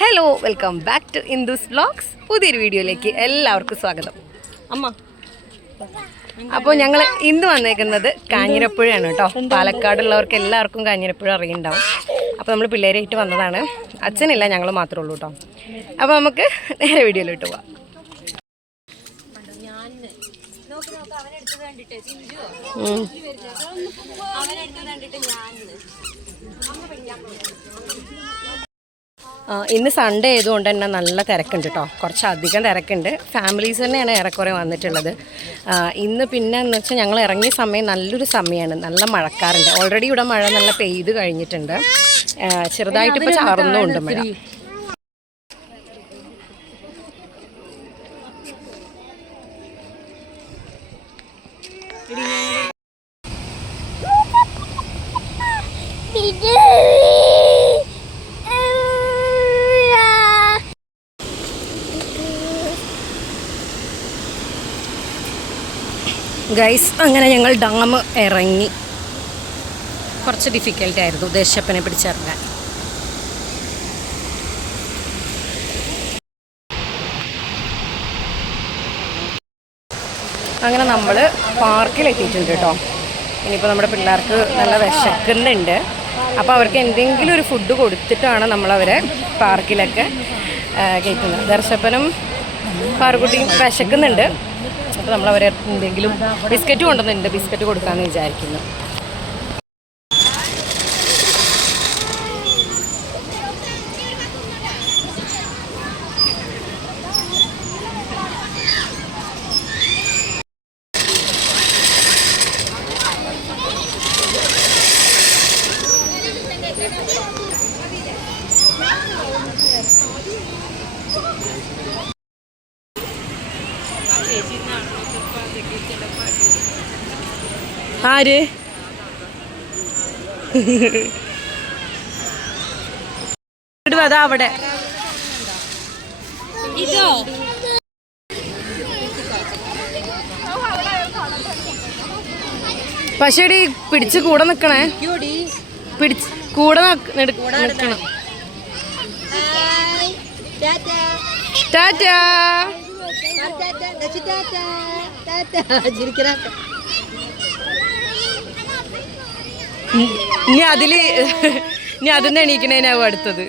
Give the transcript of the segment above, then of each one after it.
Hello, welcome back to Indu's vlogs. പുതിയൊരു വീഡിയോയിലേക്ക് എല്ലാവർക്കും സ്വാഗതം. അമ്മ അപ്പോൾ ഞങ്ങൾ ഇന്ന് വന്നേക്കുന്നത് കാഞ്ഞിരപ്പുഴയാണ് കേട്ടോ. പാലക്കാടുള്ളവർക്ക് എല്ലാവർക്കും കാഞ്ഞിരപ്പുഴ അറിയുണ്ടാവും. അപ്പോൾ നമ്മൾ പിള്ളേരായിട്ട് വന്നതാണ്. അച്ഛനില്ല, ഞങ്ങൾ മാത്രമേ ഉള്ളൂ കേട്ടോ. അപ്പോൾ നമുക്ക് നേരെ വീഡിയോയിലോട്ട് പോവാം. ഇന്ന് സൺഡേ ആയതുകൊണ്ട് തന്നെ നല്ല തിരക്കുണ്ട് കേട്ടോ. കുറച്ചധികം തിരക്കുണ്ട്. ഫാമിലീസ് തന്നെയാണ് ഏറെക്കുറെ വന്നിട്ടുള്ളത്. ഇന്ന് പിന്നെ എന്ന് വെച്ചാൽ ഞങ്ങൾ ഇറങ്ങിയ സമയം നല്ലൊരു സമയമാണ്. നല്ല മഴക്കാറുണ്ട്. ഓൾറെഡി ഇവിടെ മഴ നല്ല പെയ്ത് കഴിഞ്ഞിട്ടുണ്ട്. ചെറുതായിട്ട് ഇപ്പോൾ ചാറുന്നുമുണ്ട് മഴ. ഗൈസ്, അങ്ങനെ ഞങ്ങൾ ഡാം ഇറങ്ങി. കുറച്ച് ഡിഫിക്കൽട്ടായിരുന്നു ദേശപ്പനെ പിടിച്ചിറങ്ങാൻ. അങ്ങനെ നമ്മൾ പാർക്കിലെത്തിയിട്ടുണ്ട് കേട്ടോ. ഇനിയിപ്പോൾ നമ്മുടെ പിള്ളേർക്ക് നല്ല വിശക്കുന്നുണ്ട്. അപ്പോൾ അവർക്ക് എന്തെങ്കിലും ഒരു ഫുഡ് കൊടുത്തിട്ടാണ് നമ്മളവരെ പാർക്കിലൊക്കെ കയറ്റുന്നത്. ദർശപ്പനും പാറുകുട്ടിയും വിശക്കുന്നുണ്ട്. അപ്പോൾ നമ്മളവരെ എന്തെങ്കിലും ബിസ്ക്കറ്റ് കൊണ്ടുവന്നിട്ടുണ്ട്. ബിസ്ക്കറ്റ് കൊടുക്കാമെന്ന് വിചാരിക്കുന്നു. ആര് അതാ അവിടെ പക്ഷേടി പിടിച്ച് കൂടെ നിക്കണേ. പിടിച്ച് കൂടെ നിൽക്കണം. ടാറ്റാ. ഇനി അതിന്ന് എണീക്കണേനാവും അടുത്തത്.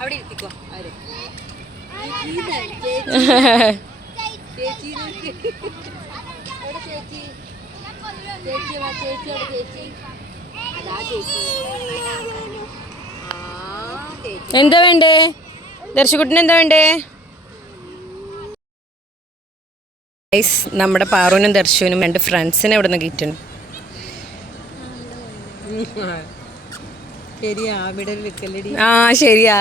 അവിടെ ഇരുത്തിക്കോ. എന്താ വേണ്ടേ ദർശകുട്ടിന്? എന്താ വേണ്ടേ? നമ്മുടെ പാറുവിനും ദർശുവിനും 2 ഫ്രണ്ട്സിനെ ഇവിടെ നിന്ന് കിട്ടണം. ആ ശരിയാ.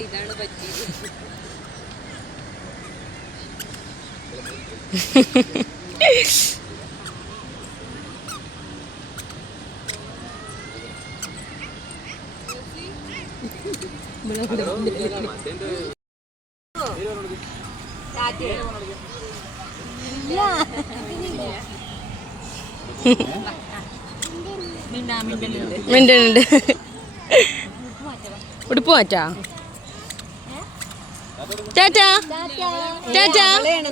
ഇതാണ് പറ്റിയത്. മിണ്ടുന്നുണ്ട്. ഉടുപ്പ് മാറ്റാ. ടാറ്റാ. ടാറ്റാ.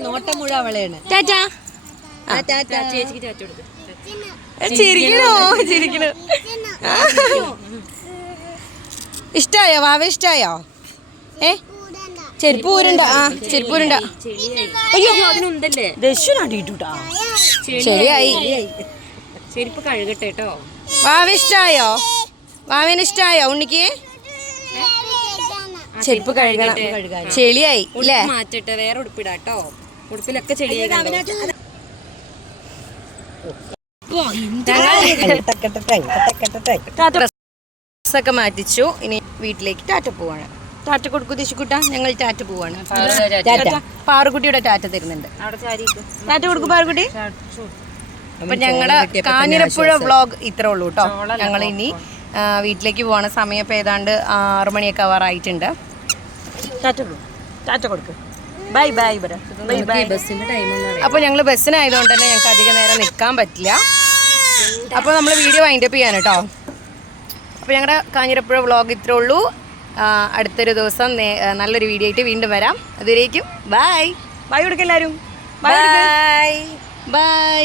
നോട്ടം മുഴുവൻ അവളെയാണ്. ടാറ്റാ. ചിരിക്കണോ? ചിരിക്കണോ? ഇഷ്ടായോ? വാവ ഇഷ്ടായോ? ചെരുപ്പ് ഊരണ്ട. ആ ചെരുപ്പ് ഊരണ്ട. അയ്യോ, ദശുനാട്ടിട്ടാ. ശരിയായി. ചെരുപ്പ് കഴുകട്ടെ കേട്ടോ. വാവ ഇഷ്ടായോ? വാവേനെ ഇഷ്ടായോ ഉണ്ണിക്ക്? ചെരുപ്പ് കഴുകണം. ചെളിയായി അല്ലേ? മാറ്റട്ടെ, വേറെ ഉടുപ്പിടാട്ടോ. ഉടുപ്പിലൊക്കെ ചെളിയായി. ഡ്രസ്സൊക്കെ മാറ്റിച്ചു. ഇനി വീട്ടിലേക്ക് ടാറ്റ പോവാണ്. ടാറ്റ കൊടുക്കൂ ദിശുക്കുട്ട, ഞങ്ങൾ ടാറ്റ പോവാണ്. പാറുകുട്ടിയുടെ ടാറ്റ തരുന്നുണ്ട്. ടാറ്റ കൊടുക്കൂ പാറുകുട്ടി. അപ്പൊ ഞങ്ങളുടെ കാഞ്ഞിരപ്പുഴ വ്ളോഗ് ഇത്രേ ഉള്ളൂ കേട്ടോ. ഞങ്ങൾ ഇനി വീട്ടിലേക്ക് പോവാണ്. സമയം ഇപ്പം ഏതാണ്ട് 6 മണിയൊക്കെ ആവാറായിട്ടുണ്ട്. ടാറ്റ കൊടുക്ക്. Bye bye bye. അപ്പോൾ ഞങ്ങൾ ബസ്സിനായതുകൊണ്ട് തന്നെ ഞങ്ങൾക്ക് അധികം നേരം നിൽക്കാൻ പറ്റില്ല. അപ്പോൾ നമ്മൾ വീഡിയോ വൈൻഡപ്പ് ചെയ്യാൻ കേട്ടോ. അപ്പോൾ ഞങ്ങളുടെ കാഞ്ഞിരപ്പുഴ വ്ളോഗ് ഇത്രേ ഉള്ളൂ. അടുത്തൊരു ദിവസം നല്ലൊരു വീഡിയോ ആയിട്ട് വീണ്ടും വരാം. അതുവരേക്കും ബൈ. ബൈ കൊടുക്കെല്ലാവരും. Bye by.